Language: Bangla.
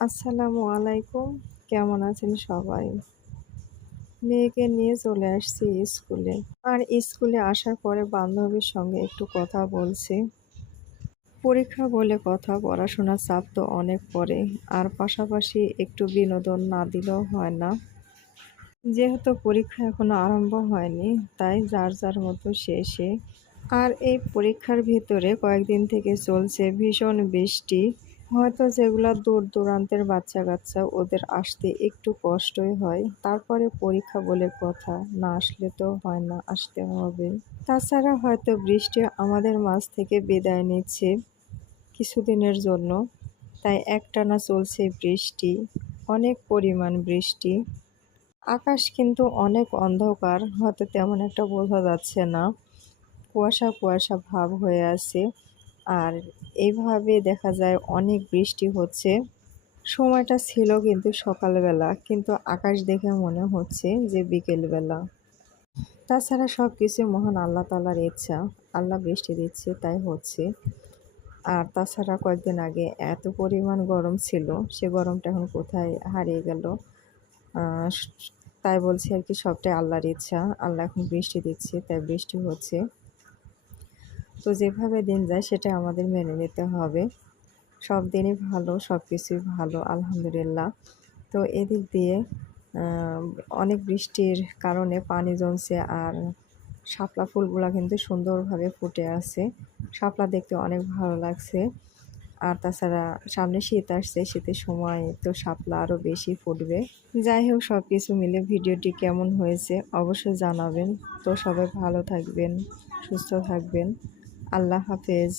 আসসালামু আলাইকুম। কেমন আছেন সবাই? মেয়েকে নিয়ে চলে আসছি স্কুলে। আর স্কুলে আসার পরে বান্ধবীর সঙ্গে একটু কথা বলছি। পরীক্ষা বলে কথা, পড়াশোনার চাপ তো অনেক পড়ে। আর পাশাপাশি একটু বিনোদন না দিলেও হয় না। যেহেতু পরীক্ষা এখনো আরম্ভ হয়নি, তাই যার মতো সে। আর এই পরীক্ষার ভিতরে কয়েকদিন থেকে চলছে ভীষণ বৃষ্টি। হয়তো যেগুলা দূর-দূরান্তের বাচ্চা-কাচ্চা ওদের আসতে একটু কষ্টই হয়। তারপরে পরীক্ষা বলে কথা, না আসলে তো হয় না, আসতে হবে। তাছাড়া হয়তো বৃষ্টি আমাদের মাঝ থেকে বিদায় নিচ্ছে কিছুদিনের জন্য। তাই একটানা চলছে বৃষ্টি, অনেক পরিমাণ বৃষ্টি। আকাশ কিন্তু অনেক অন্ধকার, হয়তো তেমন একটা বোঝা যাচ্ছে না। কুয়াশা ভাব হয়ে আছে। আর এইভাবে দেখা যায় অনেক বৃষ্টি হচ্ছে। সময়টা ছিল কিন্তু সকালবেলা, কিন্তু আকাশ দেখে মনে হচ্ছে যে বিকেলবেলা। তাছাড়া সবকিছু মহান আল্লাহ তাআলার ইচ্ছা। আল্লাহ বৃষ্টি দিচ্ছে তাই হচ্ছে। আর তাছাড়া কয়েকদিন আগে এত পরিমাণ গরম ছিল, সে গরমটা এখন কোথায় হারিয়ে গেল। আ স তাই বলছি আরকি সবটাই আল্লাহর ইচ্ছা। আল্লাহ এখন বৃষ্টি দিচ্ছে, তাই বৃষ্টি হচ্ছে। তো যেভাবে দিন যায় সেটাই আমাদের মেনে নিতে হবে। সব দিনই ভালো, সবকিছুই ভালো আলহামদুলিল্লাহ। তো এদিক দিয়ে আ অনেক বৃষ্টির কারণে পানি জমছে আর শাপলা ফুলগুলা কিন্তু সুন্দরভাবে ফুটে আছে। শাপলা দেখতে অনেক ভালো লাগছে। আর তাছাড়া সামনে শীত আসছে, শীতের সময় তো শাপলা আরও বেশি ফুটবে। যাই হোক সবকিছু মিলে ভিডিওটি কেমন হয়েছে অবশ্যই জানাবেন। তো সবাই ভালো থাকবেন, সুস্থ থাকবেন। আল্লাহ হাফেজ।